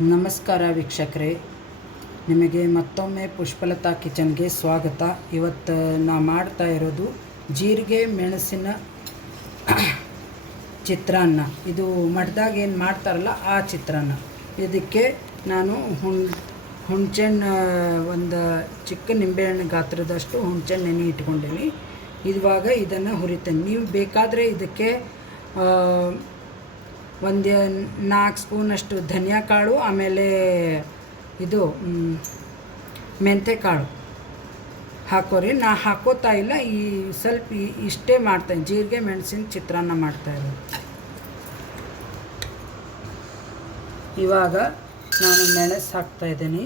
ನಮಸ್ಕಾರ ವೀಕ್ಷಕರೇ, ನಿಮಗೆ ಮತ್ತೊಮ್ಮೆ ಪುಷ್ಪಲತಾ ಕಿಚನ್ಗೆ ಸ್ವಾಗತ. ಇವತ್ತು ನಾ ಮಾಡ್ತಾ ಇರೋದು ಜೀರಿಗೆ ಮೆಣಸಿನ ಚಿತ್ರಾನ್ನ. ಇದು ಮಠದಾಗ ಏನು ಮಾಡ್ತಾರಲ್ಲ ಆ ಚಿತ್ರಾನ್ನ. ಇದಕ್ಕೆ ನಾನು ಹುಣಸೆಹಣ್ಣು ಒಂದು ಚಿಕ್ಕ ನಿಂಬೆಹಣ್ಣು ಗಾತ್ರದಷ್ಟು ಹುಣಸೆಹಣ್ಣು ನೆನೆ ಇಟ್ಕೊಂಡೀನಿ. ಇವಾಗ ಇದನ್ನು ಹುರಿತೇನೆ. ನೀವು ಬೇಕಾದರೆ ಇದಕ್ಕೆ ಒಂದು 4 ಸ್ಪೂನಷ್ಟು ಧನಿಯಾ ಕಾಳು, ಆಮೇಲೆ ಇದು ಮೆಂತ್ಯ ಕಾಳು ಹಾಕೋರಿ. ನಾ ಹಾಕೋತಾ ಇಲ್ಲ, ಸ್ವಲ್ಪ ಇಷ್ಟೇ ಮಾಡ್ತೇನೆ. ಜೀರಿಗೆ ಮೆಣಸಿನ ಚಿತ್ರಾನ್ನ ಮಾಡ್ತಾಯಿರೋದು. ಇವಾಗ ನಾನು ಮೆಣಸು ಹಾಕ್ತಾಯಿದ್ದೀನಿ,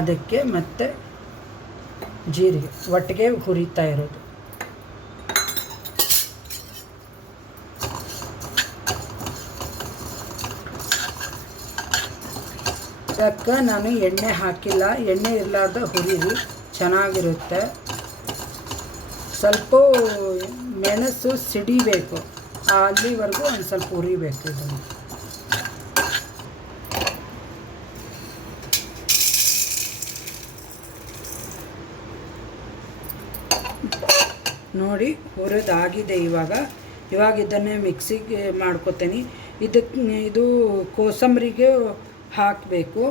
ಅದಕ್ಕೆ ಮತ್ತು ಜೀರಿಗೆ ಒಟ್ಟಿಗೆ ಹುರಿತಾ ಇರೋದು. ಅದಕ್ಕೆ ನಾನು ಎಣ್ಣೆ ಹಾಕಿಲ್ಲ. ಎಣ್ಣೆ ಇರಲಾರ್ದ ಹುರಿರಿ, ಚೆನ್ನಾಗಿರುತ್ತೆ. ಸ್ವಲ್ಪ ಮೆಣಸು ಸಿಡಿಬೇಕು, ಅಲ್ಲಿವರೆಗೂ ಒಂದು ಸ್ವಲ್ಪ ಹುರಿಬೇಕು ಇದನ್ನು. ನೋಡಿ ಹುರಿದಾಗಿದೆ. ಇವಾಗ ಇದನ್ನೇ ಮಿಕ್ಸಿಗೆ ಮಾಡ್ಕೊತೀನಿ. ಇದು ಕೋಸಂಬರಿಗೆ ಹಾಕಬೇಕು.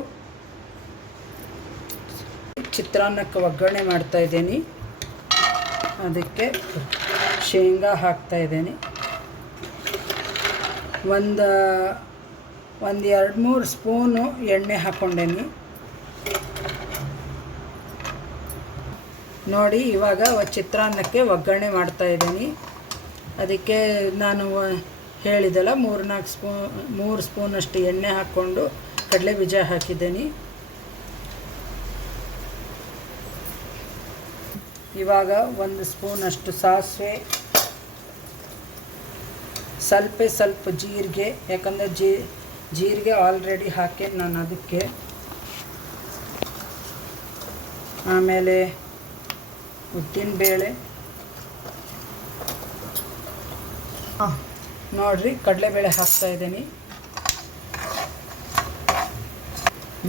ಚಿತ್ರಾನ್ನಕ್ಕೆ ಒಗ್ಗರಣೆ ಮಾಡ್ತಾಯಿದ್ದೀನಿ. ಅದಕ್ಕೆ ಶೇಂಗಾ ಹಾಕ್ತಾಯಿದ್ದೀನಿ. ಒಂದು 2-3 ಸ್ಪೂನು ಎಣ್ಣೆ ಹಾಕ್ಕೊಂಡೇನಿ. ನೋಡಿ, ಇವಾಗ ಚಿತ್ರಾನ್ನಕ್ಕೆ ಒಗ್ಗರಣೆ ಮಾಡ್ತಾಯಿದ್ದೀನಿ. ಅದಕ್ಕೆ ನಾನು ಹೇಳಿದೆಲ್ಲ 3 ಸ್ಪೂನಷ್ಟು ಎಣ್ಣೆ ಹಾಕ್ಕೊಂಡು ಕಡಲೆ ಬೀಜ ಹಾಕಿದ್ದೀನಿ. ಇವಾಗ 1 ಸ್ಪೂನಷ್ಟು ಸಾಸಿವೆ, ಸ್ವಲ್ಪ ಜೀರಿಗೆ, ಯಾಕಂದರೆ ಜೀರಿಗೆ ಆಲ್ರೆಡಿ ಹಾಕಿ ನಾನು ಅದಕ್ಕೆ. ಆಮೇಲೆ ಉದ್ದಿನಬೇಳೆ, ನೋಡಿರಿ ಕಡಲೆಬೇಳೆ ಹಾಕ್ತಾಯಿದ್ದೀನಿ.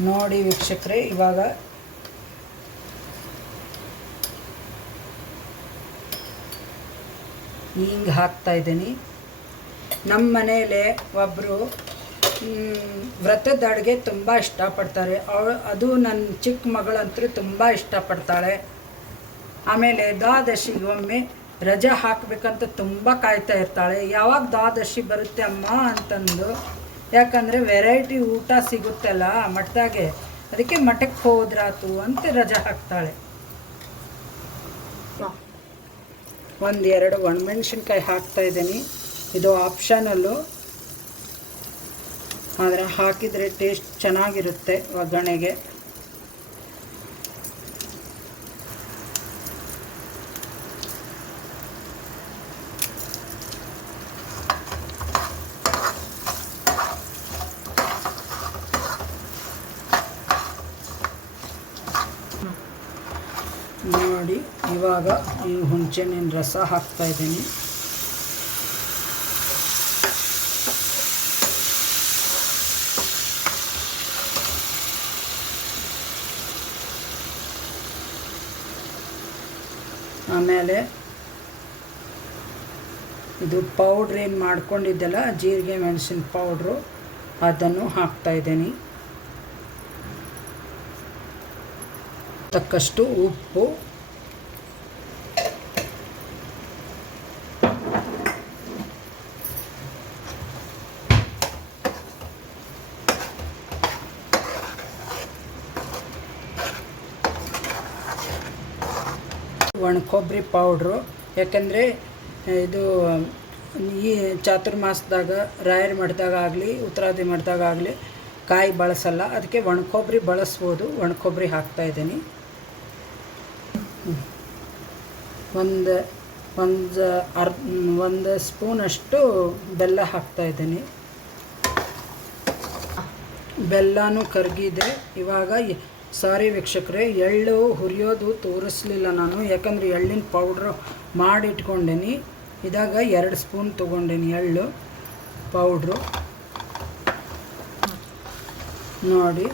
ನೋಡಿ ವೀಕ್ಷಕರೇ, ಇವಾಗ ಹಿಂಗೆ ಹಾಕ್ತಾಯಿದ್ದೀನಿ. ನಮ್ಮ ಮನೆಯಲ್ಲೇ ಒಬ್ಬರು ವ್ರತದ ಅಡುಗೆ ತುಂಬ ಇಷ್ಟಪಡ್ತಾರೆ. ಅದು ನನ್ನ ಚಿಕ್ಕ ಮಗಳಂತೂ ತುಂಬ ಇಷ್ಟಪಡ್ತಾಳೆ. ಆಮೇಲೆ ದ್ವಾದಶಿಗೆ ಒಮ್ಮೆ ರಜೆ ಹಾಕಬೇಕಂತ ತುಂಬ ಕಾಯ್ತಾ ಇರ್ತಾಳೆ. ಯಾವಾಗ ದ್ವಾದಶಿ ಬರುತ್ತೆ ಅಮ್ಮ ಅಂತಂದು, ಯಾಕಂದರೆ ವೆರೈಟಿ ಊಟ ಸಿಗುತ್ತಲ್ಲ ಮಠದಾಗೆ, ಅದಕ್ಕೆ ಮಠಕ್ಕೆ ಹೋದ್ರಾತು ಅಂತ ರಜೆ ಹಾಕ್ತಾಳೆ. 1-2 ಒಣಮೆಣ್ಸಿನ್ಕಾಯಿ ಹಾಕ್ತಾಯಿದ್ದೀನಿ. ಇದು ಆಪ್ಷನಲ್ಲು, ಆದರೆ ಹಾಕಿದರೆ ಟೇಸ್ಟ್ ಚೆನ್ನಾಗಿರುತ್ತೆ ಒಗ್ಗರಣೆಗೆ. ನೋಡಿ, ಇವಾಗ ಈ ಹುಣಸೆಹಣ್ಣಿನ ರಸ ಹಾಕ್ತಾಯಿದ್ದೀನಿ. ಆಮೇಲೆ ಇದು ಪೌಡ್ರ್ ಏನು ಮಾಡ್ಕೊಂಡಿದ್ದೆಲ್ಲ ಜೀರಿಗೆ ಮೆಣಸಿನ ಪೌಡ್ರು, ಅದನ್ನು ಹಾಕ್ತಾಯಿದ್ದೀನಿ. ತಕ್ಕಷ್ಟು ಉಪ್ಪು, ಒಣಕೊಬ್ಬರಿ ಪೌಡ್ರು. ಯಾಕಂದರೆ ಇದು ಈ ಚಾತುರ್ಮಾಸದಾಗ ರಾಯರ ಮಠದಾಗ ಆಗಲಿ ಉತ್ತರಾದಿ ಮಠದಾಗ ಆಗಲಿ ಕಾಯಿ ಬಳಸಲ್ಲ, ಅದಕ್ಕೆ ಒಣಕೊಬ್ಬರಿ ಬಳಸ್ಬೋದು. ಒಣಕೊಬ್ಬರಿ ಹಾಕ್ತಾಯಿದ್ದೀನಿ. ಒಂದು ಸ್ಪೂನಷ್ಟು ಬೆಲ್ಲ ಹಾಕ್ತಾಯಿದ್ದೀನಿ. ಬೆಲ್ಲನೂ ಕರಗಿದೆ. ಇವಾಗ ಸಾರಿ ವೀಕ್ಷಕರೇ, ಎಳ್ಳು ಹುರಿಯೋದು ತೋರಿಸ್ಲಿಲ್ಲ ನಾನು, ಯಾಕಂದರೆ ಎಳ್ಳಿನ ಪೌಡ್ರು ಮಾಡಿಟ್ಕೊಂಡೇನಿ. ಇದಾಗ 2 ಸ್ಪೂನ್ ತೊಗೊಂಡೇನಿ ಎಳ್ಳು ಪೌಡ್ರು. ನೋಡಿ,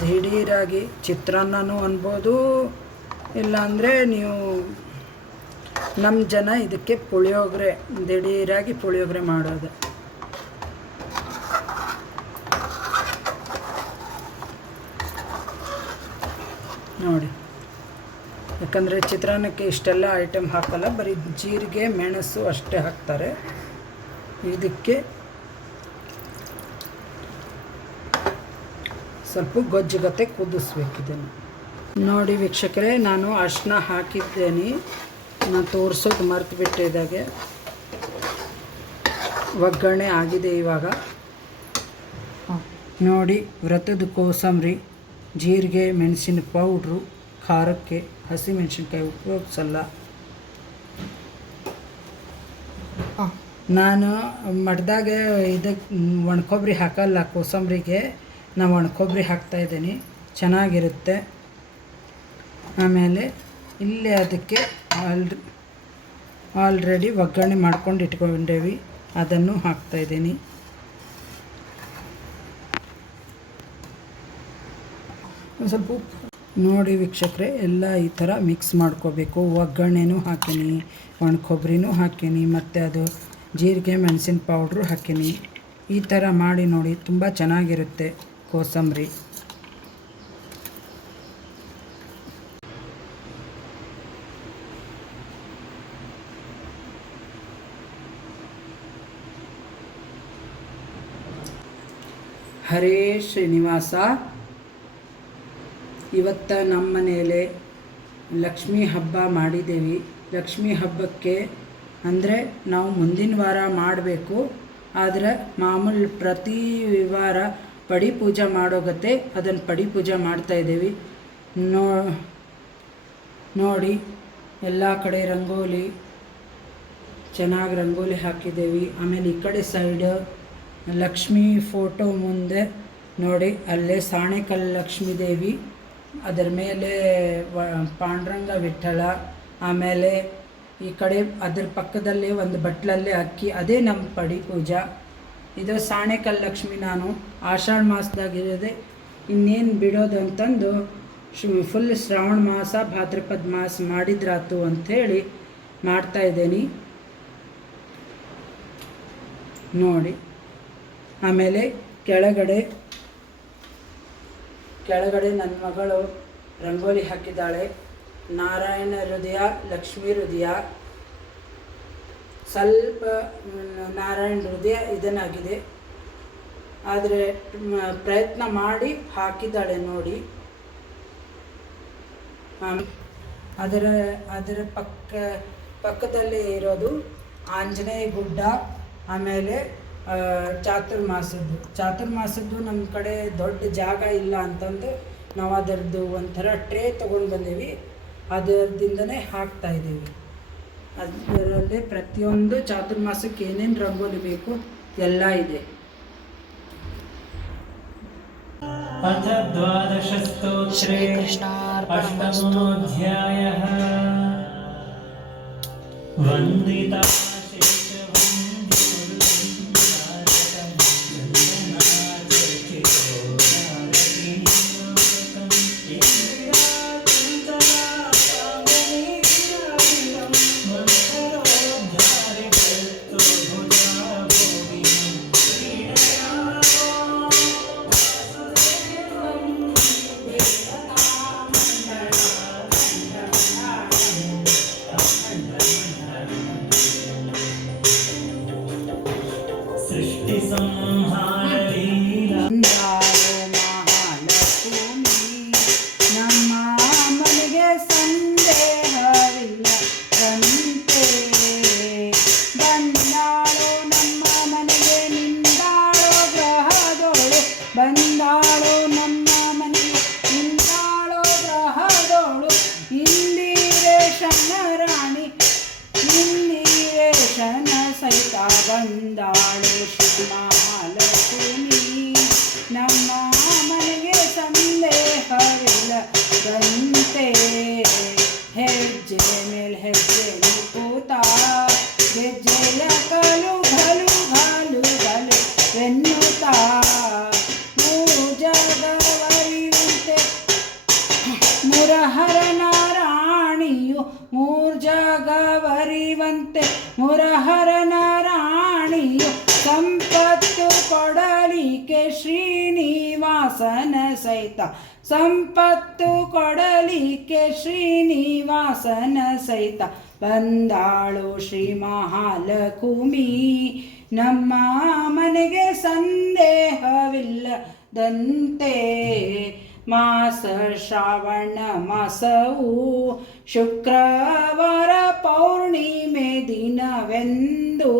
ದಿಢೀರಾಗಿ ಚಿತ್ರಾನ್ನನೂ ಅನ್ಬೋದು, ಇಲ್ಲಾಂದರೆ ನೀವು ನಮ್ಮ ಜನ ಇದಕ್ಕೆ ಪುಳಿಯೋಗರೆ, ದಿಢೀರಾಗಿ ಪುಳಿಯೋಗರೆ ಮಾಡೋದು. ನೋಡಿ, ಯಾಕಂದರೆ ಚಿತ್ರಾನ್ನಕ್ಕೆ ಇಷ್ಟೆಲ್ಲ ಐಟಮ್ ಹಾಕಲ್ಲ, ಬರೀ ಜೀರಿಗೆ ಮೆಣಸು ಅಷ್ಟೇ ಹಾಕ್ತಾರೆ. ಇದಕ್ಕೆ ಸ್ವಲ್ಪ ಗೊಜ್ಜುಗತೆ ಕುದಿಸ್ಬೇಕಿದನ್ನು. ನೋಡಿ ವೀಕ್ಷಕರೇ, ನಾನು ಅರಿಶಿನ ಹಾಕಿದ್ದೇನೆ, ನಾನು ತೋರಿಸೋದು ಮರ್ತು ಬಿಟ್ಟಿದ್ದಾಗೆ. ಒಗ್ಗರಣೆ ಆಗಿದೆ ಇವಾಗ. ನೋಡಿ, ವ್ರತದ ಕೋಸಂಬರಿ, ಜೀರಿಗೆ ಮೆಣಸಿನ ಪೌಡ್ರು, ಖಾರಕ್ಕೆ ಹಸಿಮೆಣಸಿನ್ಕಾಯಿ ಉಪಯೋಗಿಸಲ್ಲ. ನಾನು ಮಡ್ದಾಗ ಇದಕ್ಕೆ ಒಣಕೊಬ್ಬರಿ ಹಾಕಲ್ಲ, ಕೋಸಂಬರಿಗೆ ನಾವು ಒಣಕೊಬ್ಬರಿ ಹಾಕ್ತಾಯಿದ್ದೀನಿ, ಚೆನ್ನಾಗಿರುತ್ತೆ. ಆಮೇಲೆ ಇಲ್ಲೇ ಅದಕ್ಕೆ ಆಲ್ರೆಡಿ ಒಗ್ಗರಣೆ ಮಾಡ್ಕೊಂಡು ಇಟ್ಕೊಂಡೇವಿ, ಅದನ್ನು ಹಾಕ್ತಾಯಿದ್ದೀನಿ. ಸ್ವಲ್ಪ ಉಪ್ಪು. ನೋಡಿ ವೀಕ್ಷಕರೇ, ಎಲ್ಲ ಈ ಥರ ಮಿಕ್ಸ್ ಮಾಡ್ಕೋಬೇಕು. ಒಗ್ಗರಣೆನೂ ಹಾಕೀನಿ, ಒಣಕೊಬ್ಬರಿನೂ ಹಾಕೀನಿ, ಮತ್ತು ಅದು ಜೀರಿಗೆ ಮೆಣಸಿನ ಪೌಡ್ರು ಹಾಕೀನಿ. ಈ ಥರ ಮಾಡಿ ನೋಡಿ, ತುಂಬ ಚೆನ್ನಾಗಿರುತ್ತೆ ಕೋಸಂಬರಿ. ಹರೇ ಶ್ರೀನಿವಾಸ. ಇವತ್ತು ನಮ್ಮ ಮನೆಯಲ್ಲಿ ಲಕ್ಷ್ಮೀ ಹಬ್ಬ ಮಾಡಿದ್ದೇವೆ. ಲಕ್ಷ್ಮೀ ಹಬ್ಬಕ್ಕೆ ಅಂದರೆ ನಾವು ಮುಂದಿನ ವಾರ ಮಾಡಬೇಕು, ಆದರೆ ಮಾಮೂಲು ಪ್ರತಿ ವಾರ ಪಡಿ ಪೂಜೆ ಮಾಡೋಗತ್ತೆ ಅದನ್ನು ಪಡಿ ಪೂಜೆ ಮಾಡ್ತಾಯಿದ್ದೀವಿ. ನೋಡಿ, ಎಲ್ಲ ಕಡೆ ರಂಗೋಲಿ, ಚೆನ್ನಾಗಿ ರಂಗೋಲಿ ಹಾಕಿದ್ದೇವೆ. ಆಮೇಲೆ ಈ ಕಡೆ ಸೈಡ್ ಲಕ್ಷ್ಮೀ ಫೋಟೋ ಮುಂದೆ ನೋಡಿ, ಅಲ್ಲೇ ಸಾಣೆಕಲ್ಲು ಲಕ್ಷ್ಮೀ ದೇವಿ, ಅದರ ಮೇಲೆ ಪಾಂಡುರಂಗ ವಿಠ್ಠಲ, ಆಮೇಲೆ ಈ ಕಡೆ ಅದ್ರ ಪಕ್ಕದಲ್ಲೇ ಒಂದು ಬಟ್ಲಲ್ಲೇ ಅಕ್ಕಿ, ಅದೇ ನಮ್ಮ ಪಡಿ ಪೂಜಾ. ಇದು ಸಾಣೆಕಲ್ಲು ಲಕ್ಷ್ಮಿ. ನಾನು ಆಷಾಢ ಮಾಸದಾಗಿರೋದೆ ಇನ್ನೇನು ಬಿಡೋದು ಅಂತಂದು ಫುಲ್ ಶ್ರಾವಣ ಮಾಸ ಭಾದ್ರಪದ ಮಾಸ ಮಾಡಿದ್ರಾತು ಅಂಥೇಳಿ ಮಾಡ್ತಾಯಿದ್ದೀನಿ. ನೋಡಿ, ಆಮೇಲೆ ಕೆಳಗಡೆ ನನ್ನ ಮಗಳು ರಂಗೋಲಿ ಹಾಕಿದ್ದಾಳೆ. ನಾರಾಯಣ ಹೃದಯ, ಲಕ್ಷ್ಮೀ ಹೃದಯ, ಸ್ವಲ್ಪ ನಾರಾಯಣ ಹೃದಯ ಇದನ್ನಾಗಿದೆ, ಆದರೆ ಪ್ರಯತ್ನ ಮಾಡಿ ಹಾಕಿದ್ದಾಳೆ ನೋಡಿ. ಅದರ ಪಕ್ಕದಲ್ಲೇ ಇರೋದು ಆಂಜನೇಯ ಗುಡ್ಡ. ಆಮೇಲೆ ಚಾತುರ್ಮಾಸದ್ದು ನಮ್ಮ ಕಡೆ ದೊಡ್ಡ ಜಾಗ ಇಲ್ಲ ಅಂತಂದು ನಾವು ಅದರದ್ದು ಒಂಥರ ಟ್ರೇ ತೊಗೊಂಡು ಬಂದೀವಿ, ಅದರದಿಂದನೇ ಹಾಕ್ತಾಯಿದ್ದೀವಿ. ಅದರಲ್ಲೇ ಪ್ರತಿಯೊಂದು ಚಾತುರ್ಮಾಸಕ್ಕೆ ಏನೇನು ರಂಗೋಲಿ ಬೇಕು ಎಲ್ಲ ಇದೆ. ಅಥ ದ್ವಾದಶ ಸ್ತೋತ್ರೇ ಅಷ್ಟಮೋಧ್ಯಾಯಃ. ವಂದಿತಾ ಬಂದಾಳೋ ನಮ್ಮ ಮನೆಗೆ ನಿಂತಾಳೋ ಗ್ರಹದೋಳು, ಇಂದಿರೇಶನ ರಾಣಿ, ಇಂದಿರೇಶನ ಸಹಿತ ಬಂದಾಳೋ ಶ್ರೀ ಮಹಾಲಕ್ಷ್ಮಿ. ನಮ್ಮ ಸಂದೆ ಮುರಹರನ ರಾಣಿಯು ಸಂಪತ್ತು ಕೊಡಲಿಕ್ಕೆ ಶ್ರೀನಿವಾಸನ ಸಹಿತ ಸಂಪತ್ತು ಕೊಡಲಿಕ್ಕೆ ಶ್ರೀನಿವಾಸನ ಸಹಿತ ಬಂದಾಳು ಶ್ರೀ ಮಹಾಲಕ್ಷ್ಮಿ. ನಮ್ಮ ಮನೆಗೆ ಸಂದೇಹವಿಲ್ಲದಂತೆ ಮಾಸ ಶ್ರಾವಣ ಮಾಸವು ಶುಕ್ರವಾರ ಪೌರ್ಣಿಮೆ ದಿನವೆಂದು